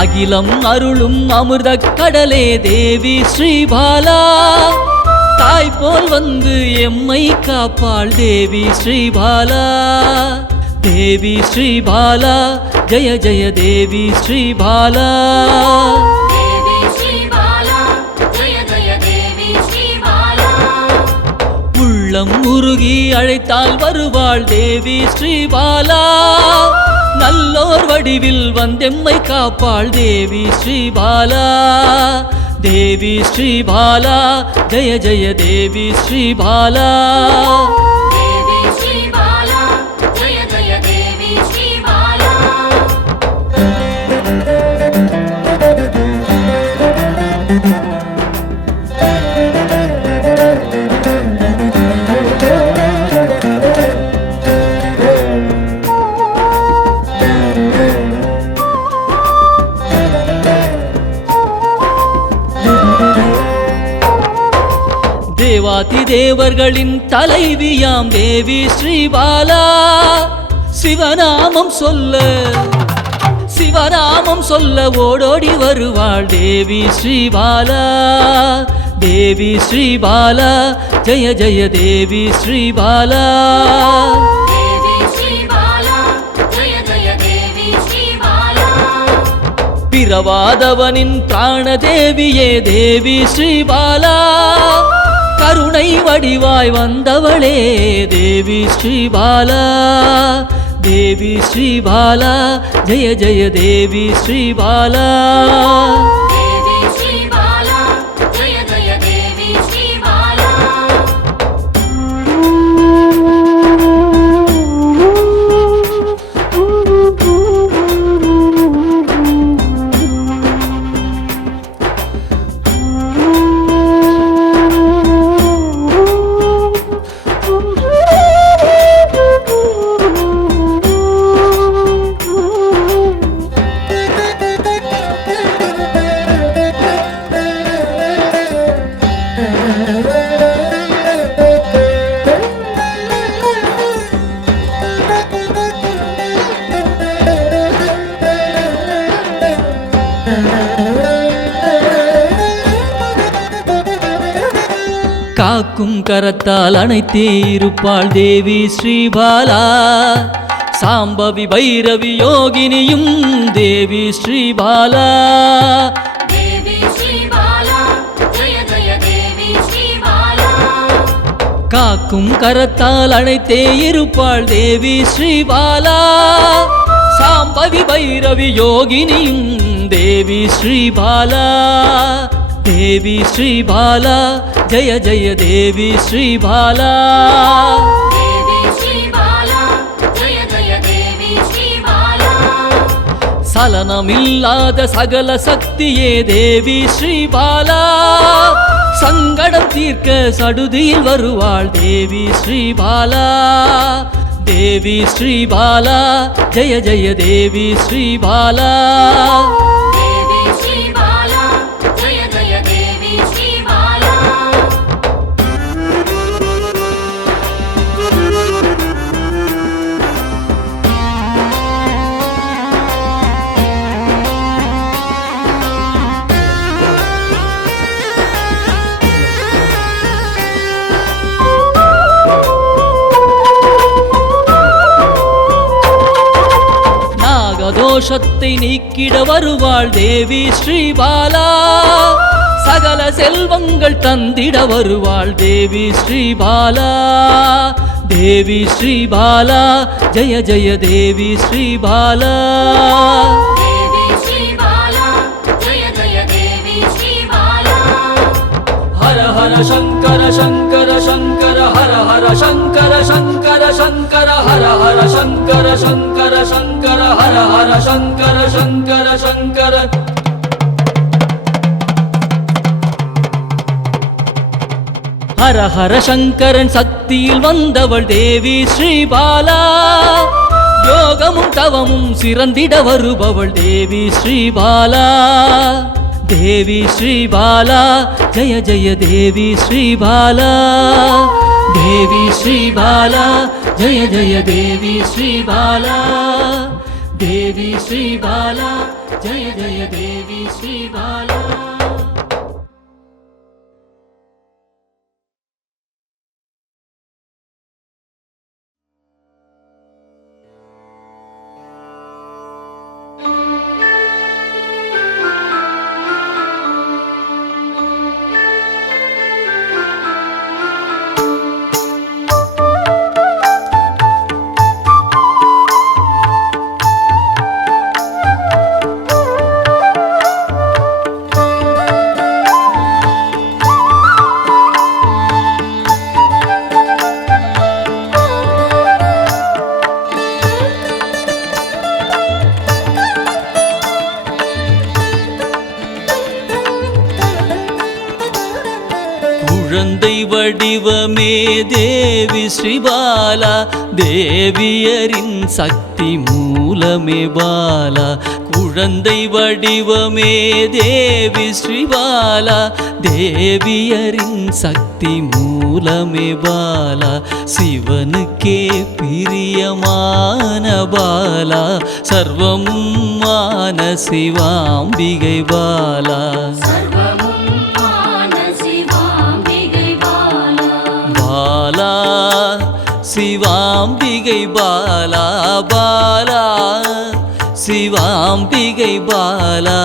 அகிலம் அருளும் அமிர்த கடலே தேவி ஸ்ரீபாலா, தாய் போல் வந்து எம்மை காப்பாள் தேவி ஸ்ரீபாலா. தேவி ஸ்ரீபாலா ஜெய ஜெய தேவி ஸ்ரீபாலா. உள்ளம் உருகி அழைத்தால் வருவாள் தேவி ஸ்ரீபாலா. நல்லோர் வடிவில் வந்தெம்மை காப்பாள் தேவி ஸ்ரீபாலா. தேவி ஸ்ரீபாலா ஜெய ஜெய தேவி ஸ்ரீபாலா. தேவாதி தேவர்களின் தலைவியாம் தேவி ஸ்ரீபாலா. சிவநாமம் சொல்ல ஓடோடி வருவாள் தேவி ஸ்ரீபாலா. தேவி ஸ்ரீபாலா ஜெய ஜெய தேவி ஸ்ரீபாலா. பிறவாதவனின் பிராணதேவியே தேவி ஸ்ரீபாலா. கருணை வடிவாய் வந்தவளே தேவி ஸ்ரீபாலா. தேவி ஸ்ரீபாலா ஜெய ஜெய தேவி ஸ்ரீபாலா. காக்கும் கரத்தால் அணைத்தே இருப்பாள் தேவி ஸ்ரீபாலா. சாம்பவி பைரவி யோகினியும் தேவி ஸ்ரீபாலா. காக்கும் கரத்தால் அணைத்தே இருப்பாள் தேவி ஸ்ரீபாலா. சாம்பவி பைரவி யோகினியும் தேவி ஸ்ரீபாலா. தேவி ஸ்ரீபாலா ஜெய ஜெய தேவி ஸ்ரீபாலா. சலனமில்லாத சகல சக்தியே தேவி ஸ்ரீபாலா. சங்கடம் தீர்க்க சடுதியில் வருவாள் தேவி ஸ்ரீபாலா. தேவி ஸ்ரீபாலா ஜெய ஜெய தேவி ஸ்ரீபாலா. தோஷத்தை நீக்கிட வருவாள் தேவி ஸ்ரீபாலா. சகல செல்வங்கள் தந்திட வருவாள் தேவி ஸ்ரீபாலா. தேவி ஸ்ரீபாலா ஜெய ஜெய தேவி ஸ்ரீபாலா. ஹர ஹர சங்கர சங்கர சங்கர ஹர ஹர சங்கர சங்கர சங்கர ஹர ஹர சங்கர சங்கர சங்கர ஹர ஹர சங்கர சங்கர சங்கர. ஹர ஹர சங்கரன் சக்தியில் வந்தவள் தேவி ஸ்ரீபாலா. யோகமும் தவமும் சிறந்திட வருபவள் தேவி ஸ்ரீபாலா. தேவி ஸ்ரீபாலா ஜய ஜய தேவி ஸ்ரீபாலா. தேவி ஸ்ரீபாலா ஜய ஜய தேவி ஸ்ரீபாலா. தேவி ஸ்ரீபாலா ஜய ஜய தேவி ஸ்ரீபாலா. குழந்தை வடிவமே தேவி ஸ்ரீபாலா. தேவியரின் சக்தி மூலமே பாலா. குழந்தை வடிவமே தேவி ஸ்ரீபாலா. தேவியரின் சக்தி மூலமே பாலா. சிவனுக்கே பிரியமான பாலா. சர்வமும் மான சிவாம்பிகை பாலா. பாலா சிவாம்பிகை பாலா. பாலா சிவாம்பிகை பாலா.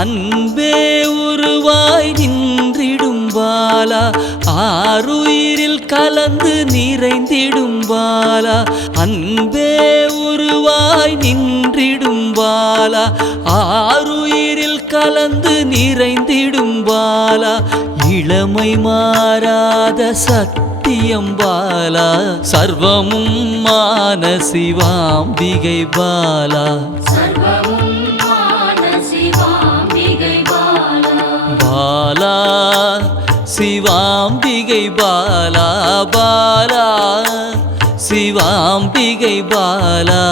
அன்பே உருவாய் நின்றிடும் பாலா. ஆருயிரில் கலந்து நிறைந்திடும் பாலா. அன்பே உருவாய் நின்றிடும் பாலா. ஆருயிரில் கலந்து நிறைந்திடும் பாலா. இளமை மாறாத சத்தியம் பாலா. சர்வமும் மான சிவாம்பிகை பாலா. பாலா சிவாம்பிகை பாலா. பாலா சிவாம்பிகை பாலா.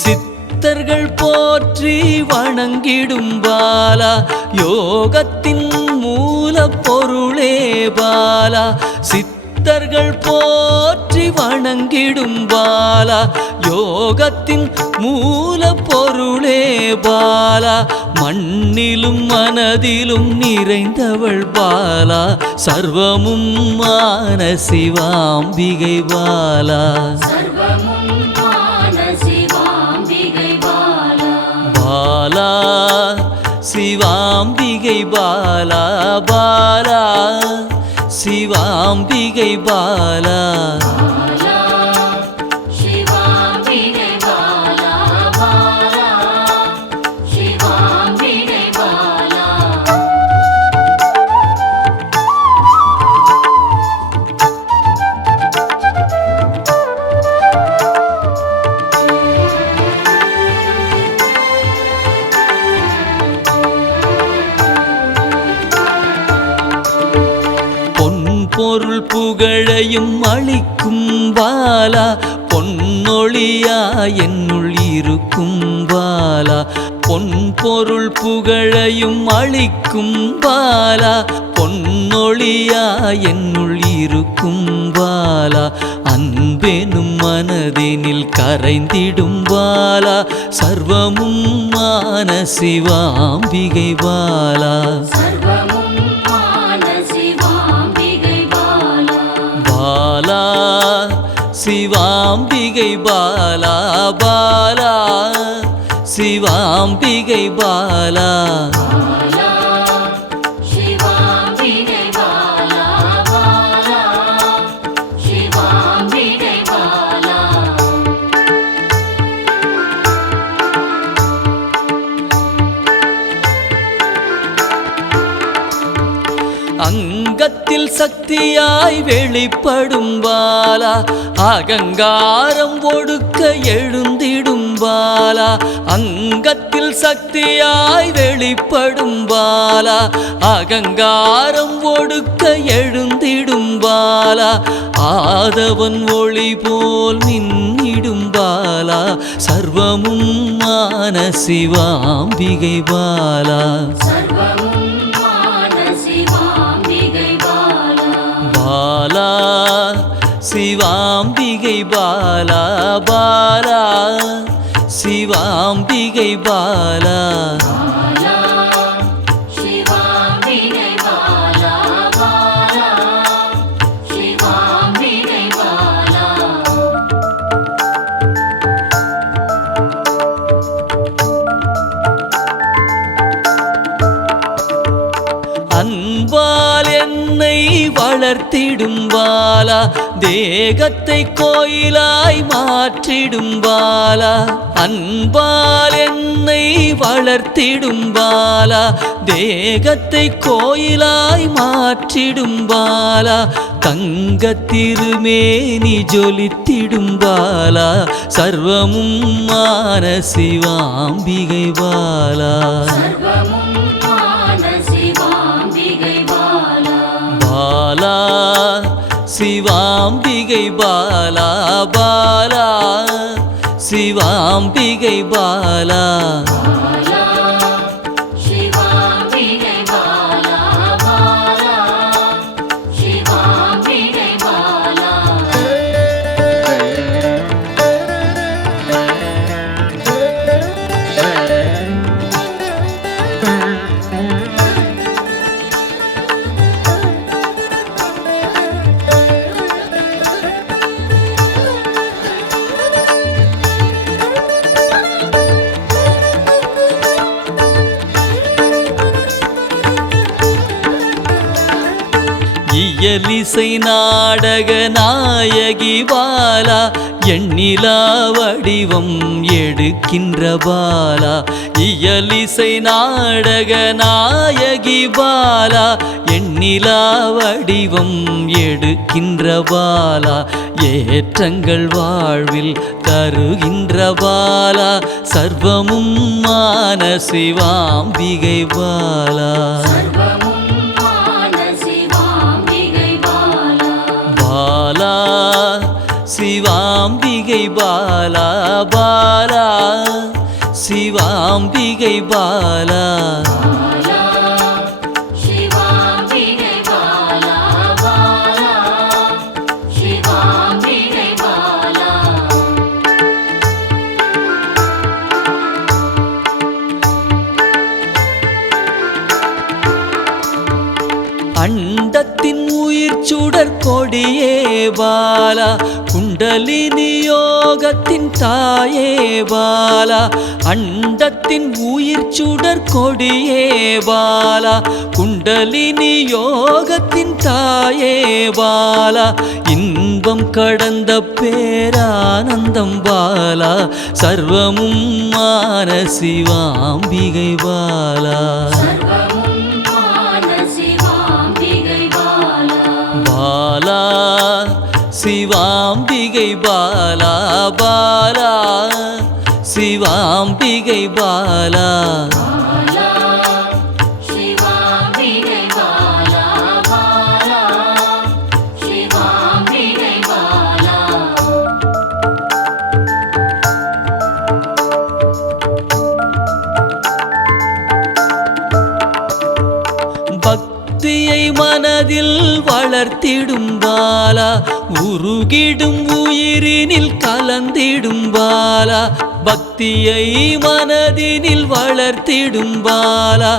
சித்தர்கள் போற்றி வணங்கிடும் பாலா. யோகத்தின் மூல பொருளே பாலா. சித்தர்கள் போற்றி வணங்கிடும் பாலா. யோகத்தின் மூல பொருளே பாலா. மண்ணிலும் மனதிலும் நிறைந்தவள் பாலா. சர்வமும் மான சிவாம்பிகை பாலா. பாலா சிவாம்பிகை பாலா. பாலா சிவாம்பிகை பாலா. பொருள் புகழையும் அளிக்கும் பாலா. பொன்னொழியா என்னுள் இருக்கும் பாலா. பொன் பொருள் புகழையும் அளிக்கும் பாலா. பொன்னொழியா என்னுள் இருக்கும் பாலா. அன்பெனும் மனதினில் கரைந்திடும் பாலா சர்வமும் மான சிவாம்பிகை பாலா பாலா சிவாம்பிகை பாலா பாலா சிவாம்பிகை பாலா அங்கத்தில் சக்தியாய் வெளிப்படும் பாலா அகங்காரம் ஒடுக்க எழுந்திடும் பாலா அங்கத்தில் சக்தியாய் வெளிப்படும் பாலா அகங்காரம் ஒடுக்க எழுந்திடும் பாலா ஆதவன் ஒளி போல் மின்னிடும் பாலா சர்வமும் மான சிவாம்பிகை பாலா பாலா சிவாம்பிகை பாலா பாலா சிவாம்பிகை பாலா அன்பால் என்னை வளர்த்திடும் பாலா தேகத்தை கோயிலாய் மாற்றிடும் பாலா அன்பால் என்னை வளர்த்திடும் பாலா தேகத்தை கோயிலாய் மாற்றிடும் பாலா தங்க திருமேனி ஜொலித்திடும் பாலா சர்வமும் மான சிவாம்பிகை பாலா பாலா சிவாம்பிகை பாலா பாலா சிவாம்பிகை பாலா இயலிசை நாடக நாயகி பாலா எண்ணிலா வடிவம் எடுக்கின்ற பாலா இயலிசை நாடக நாயகி பாலா எண்ணிலா வடிவம் எடுக்கின்ற பாலா ஏற்றங்கள் வாழ்வில் தருகின்ற பாலா சர்வமும் மான சிவாம்பிகை பாலா பாலா சிவாம்பிகை பாலா பாலா சிவாம்பிகை பாலா அண்டத்தின் உயிர் சுடர் கொடியே பாலா குண்டலினி யோகத்தின் தாயே பாலா அண்டத்தின் உயிர் சுடர் கொடியே பாலா குண்டலினி யோகத்தின் தாயே பாலா இன்பம் கடந்த பேரானந்தம் பாலா சர்வமும் மான சிவாம்பிகை பாலா பாலா சிவாம்பிகை பாலா பாலா சிவாம்பிகை பாலா பக்தியை மனதில் வளர்த்திடும் பாலா உருகிடும் உயிரினில் கலந்திடும் பாலா பக்தியை மனதினில் வளர்த்திடும் பாலா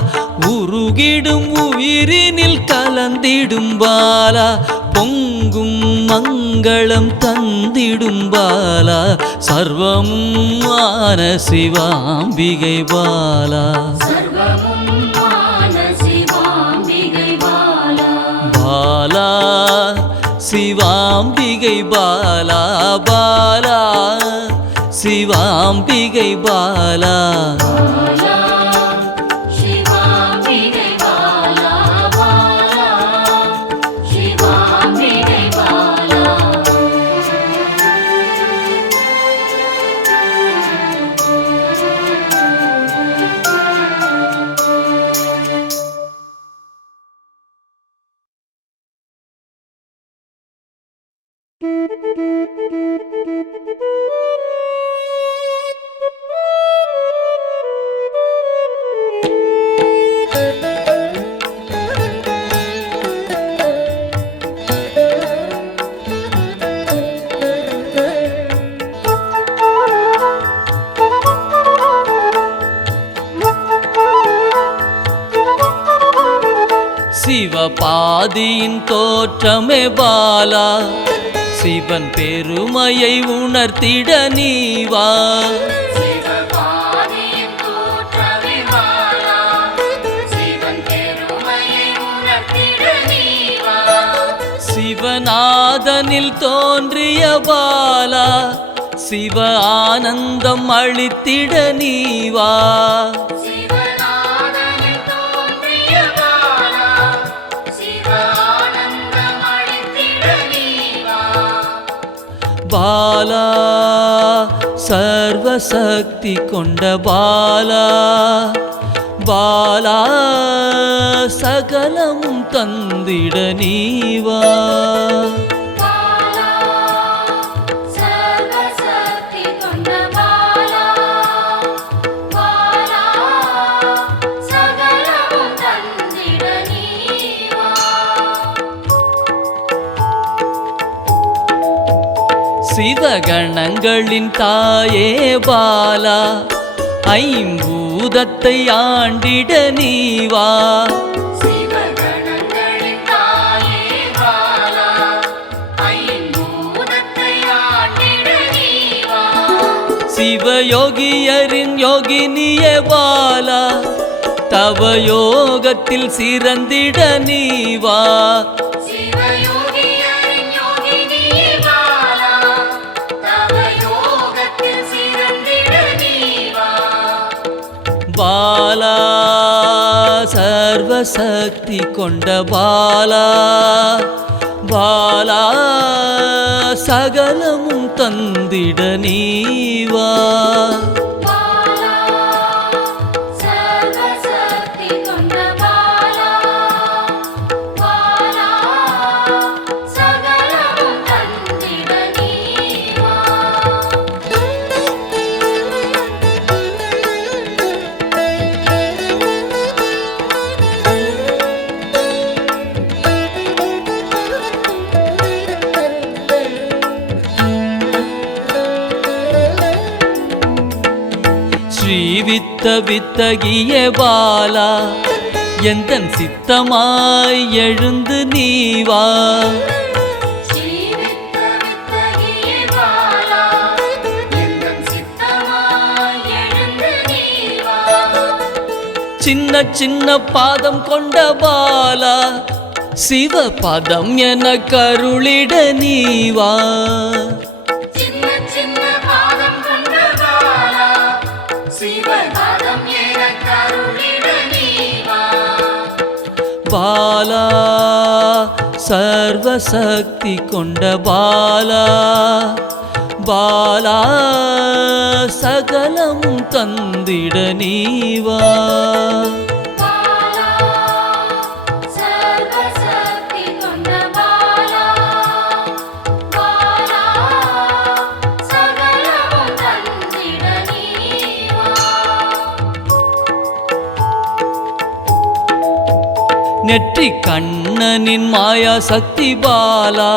உருகிடும் உயிரினில் கலந்திடும் பாலா பொங்கும் மங்களம் தந்திடும் பாலா சர்வமும் ஆன சிவாம்பிகை பாலா பாலா சிவாம்பிகை பாலா பாலா சிவாம்பிகை பாலா சிவபாதியின் தோற்றமே பாலா சிவன் பெருமையை உணர்த்திட நீவா சிவநாதனில் தோன்றிய பாலா சிவ ஆனந்தம் அளித்திட நீவா பாலா சர்வசக்தி கொண்ட பாலா பாலா சகலமும் தந்திட நீவா சிவகணங்களின் தாயே பாலா ஐம்பூதத்தை ஆண்டிட நீவா சிவயோகியரின் யோகினியே பாலா தவ யோகத்தில் சிறந்திட நீவா பாலா சர்வசக்தி கொண்ட பாலா பாலா சகலமும் தந்திட நீவா ஸ்ரீவித்த வித்தகிய பாலா எந்தன் சித்தமாய் எழுந்து நீவா சின்ன சின்ன பாதம் கொண்ட பாலா சிவ பதம் என கருளிட நீவா பாலா சர்வசக்தி கொண்ட பாலா பாலா சகலமும் தந்திட நீவா நெற்றி கண்ணனின் மாயா சக்தி பாலா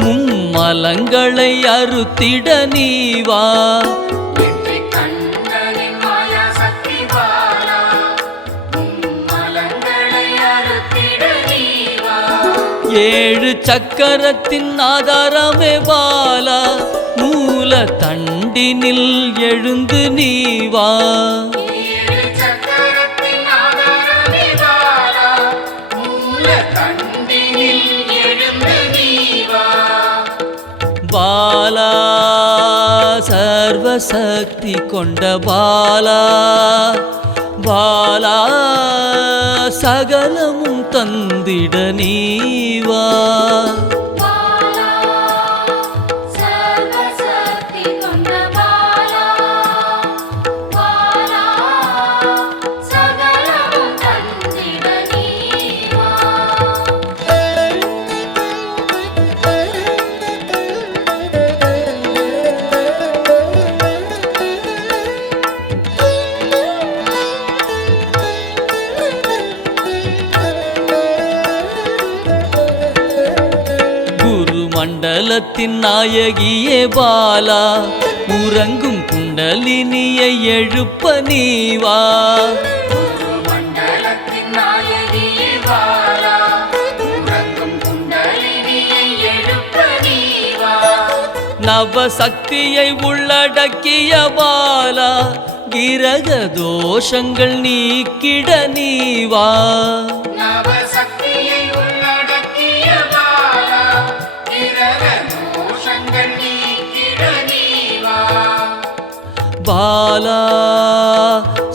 மும்மலங்களை அறுத்திட நீவா ஏழு சக்கரத்தின் ஆதாரமே பாலா மூல தண்டினில் எழுந்து நீவா பாலா சர்வசக்தி கொண்ட பாலா பாலா சகலமும் தந்திட நீவா மண்டலத்தின் நாயகியே பாலா உறங்கும் குண்டலினியை எழுப்ப நீவா நவசக்தியை உள்ளடக்கிய பாலா கிரக தோஷங்கள் நீக்கிட நீவா பாலா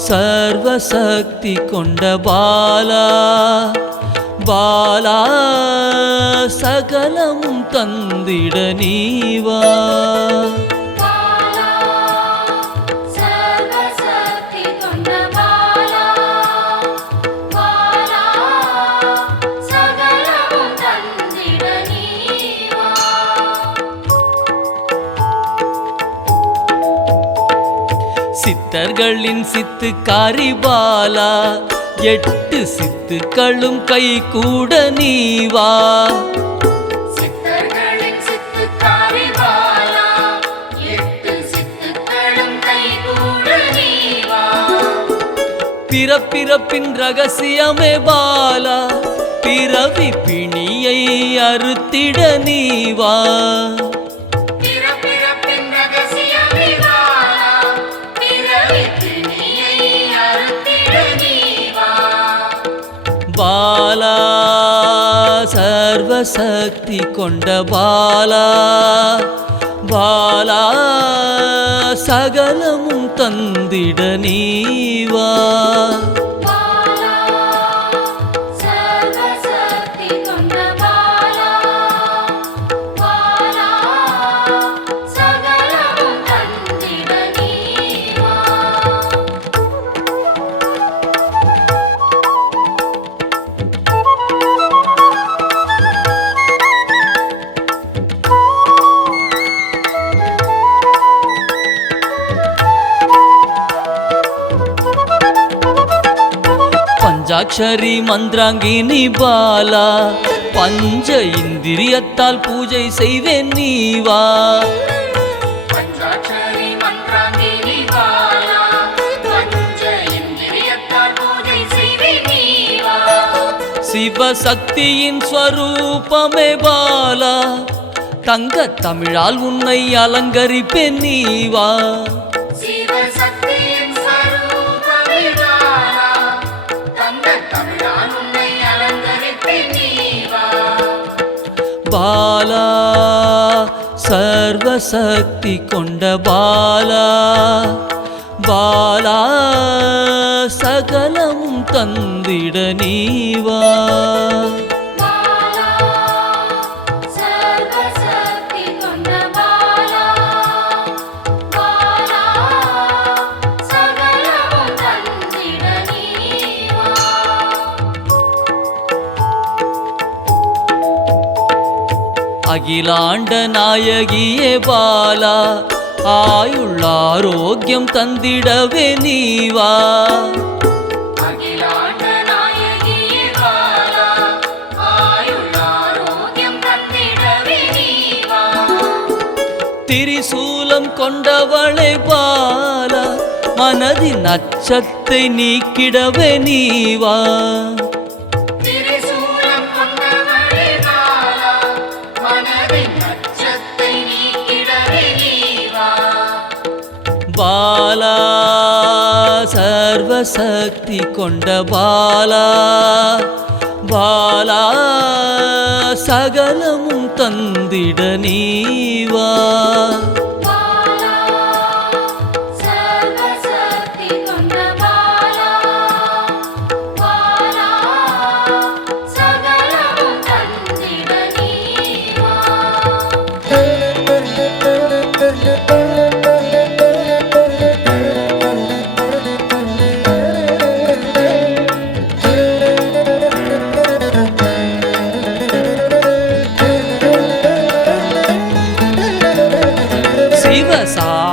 சர்வசக்தி கொண்ட பாலா பாலா சகலமும் தந்திட நீவா சித்தர்களின் சித்துக்காரி பாலா எட்டு சித்துக்களும் கை கூட நீவா பிறப்பிறப்பின் ரகசியமே பாலா பிறவி பிணியை அறுத்திட நீவா பாலா சர்வசக்தி கொண்ட பாலா பாலா சகலமும் தந்திட நீவா பஞ்சாட்சரி மந்திராங்கினி பாலா பஞ்ச இந்திரியத்தால் பூஜை செய்வேன் நீவா சிவசக்தியின் ஸ்வரூபமே பாலா தங்க தமிழால் உன்னை அலங்கரிப்பேன் நீவா பாலா சர்வசக்தி கொண்ட பாலா பாலா சகலமும் தந்திட நீவா அகிலாண்ட நாயகியே பாலா ஆயுள் ஆரோக்கியம் தந்திடவே நீவா அகிலாண்ட நாயகியே பாலா திரிசூலம் கொண்டவளே பாலா மனதின் அச்சத்தை நீக்கிடவே நீவா பாலா சர்வசக்தி கொண்ட பாலா பாலா சகலமும் தந்திட நீவா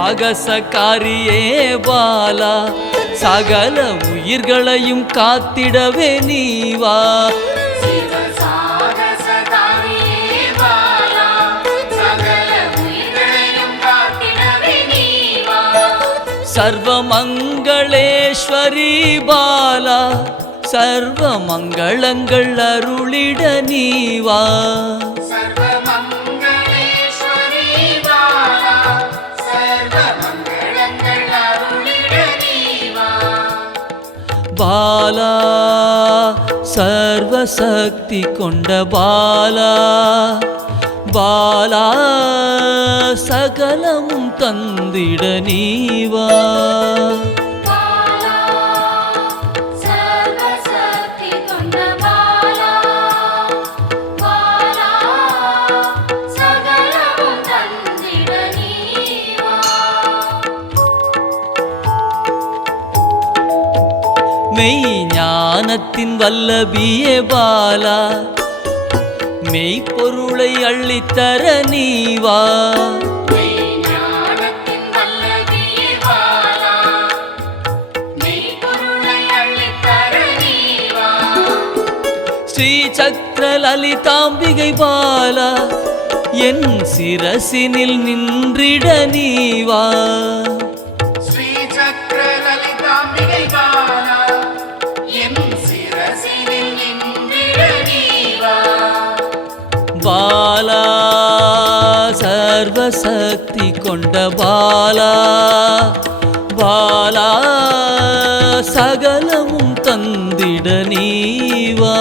சாகசக்காரியே பாலா சகல உயிர்களையும் காத்திடவே நீவா சர்வமங்களேஸ்வரி பாலா சர்வ மங்களங்கள் அருளிட நீவா பாலா சர்வசக்தி கொண்ட பாலா பாலா சகலமும் தந்திட நீவா மெய் ஞானத்தின் வல்லபியே பாலா மெய்ப்பொருளை அள்ளித்தர நீவா ஸ்ரீ சக்கர லலிதாம்பிகை பாலா என் சிரசினில் நின்றிட நீவா பாலா சர்வசக்தி கொண்ட பாலா பாலா சகலமும் தந்திட நீவா